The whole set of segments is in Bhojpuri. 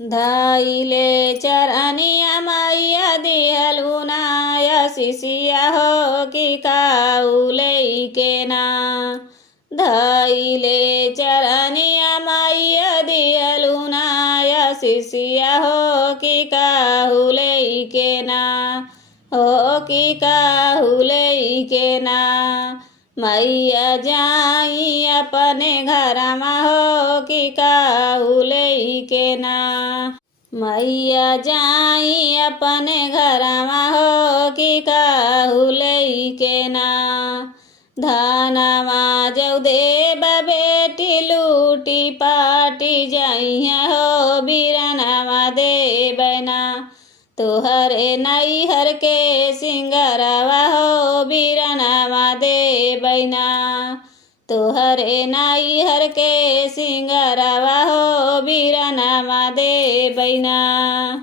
धइले चरनिया मैया दिहलु नाय शिशिया हो कि काउले के ना। धइले चरनिया मैया दिहलु नाय शिशिया हो कि काहुले के ना। हो कि काहुले के ना। मैया जाई अपने घरमा हो कि काहुले के ना। मैया जाई अपने घरमा हो कि काहुले के ना। धनमा जौ देब बेटी लूटी पाटी जाइया हो बिरनमा देबैना। तोहरे नैहर के सिंगरवा हो बिरनमा देबैना। तोहरे नैहर के सिंगरवा हो बिरनमा देबैना।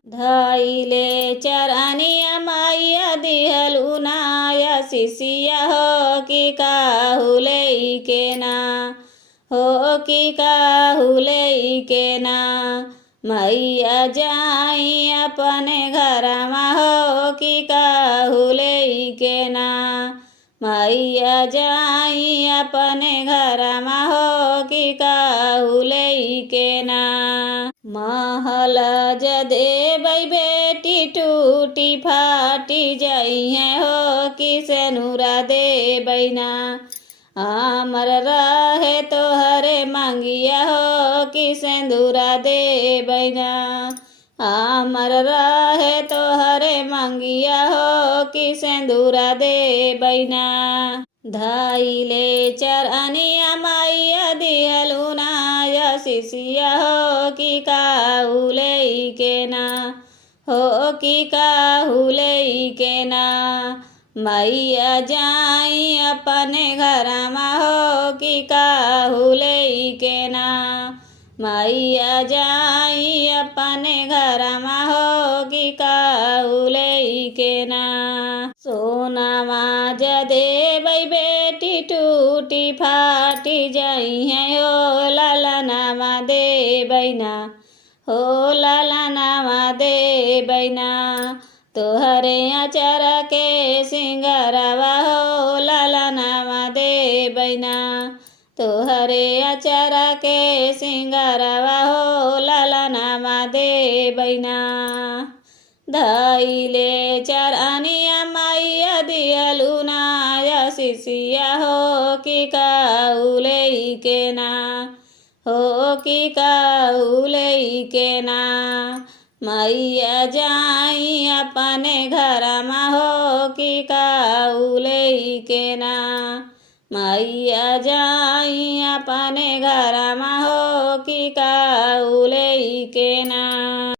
धइले चरनिया मैया दिहलु नाय शिशिया हो कि काहुले के ना। हो कि काहुले के ना। मैया जाई अपने घरमा हो कि काहुले के ना। मैया जाई अपने घरमा हो कि काहुले के ना। महल जदेबै बेटी टूटी फाटी जाइए हो कि सेनुरा देबैना। अमर रहे तोहरे मंगिया हो कि सेंदूरा देबैना। अमर रहे तोहरे मंगिया हो कि सेंदूरा देबैना। धइले चरनिया मैया दिहलु नाय शिशिया हो कि काहुले के ना। हो कि काहुले के ना। मैया जाई अपने घरमा हो कि काहुले के ना। मैया जाई अपने घरमा हो कि काहुले के ना। सोनामा जदेबै बेटी टूटी फाटी जाइए हो ललनामा देबैना। हो ललनामा देबैना। तोहरे अचर के सिंगरवा हो ललनामा देबैना। तोहरे अचर के सिंगरवा हो ललनामा देबैना। धइले चरनिया मैया दिहलु नाय शिशिया हो कि काहुले के ना। हो कि काहुले के ना। मैया जाई अपने घरमा हो कि काहुले के ना। मैया जाई अपने घरमा हो कि काहुले के ना।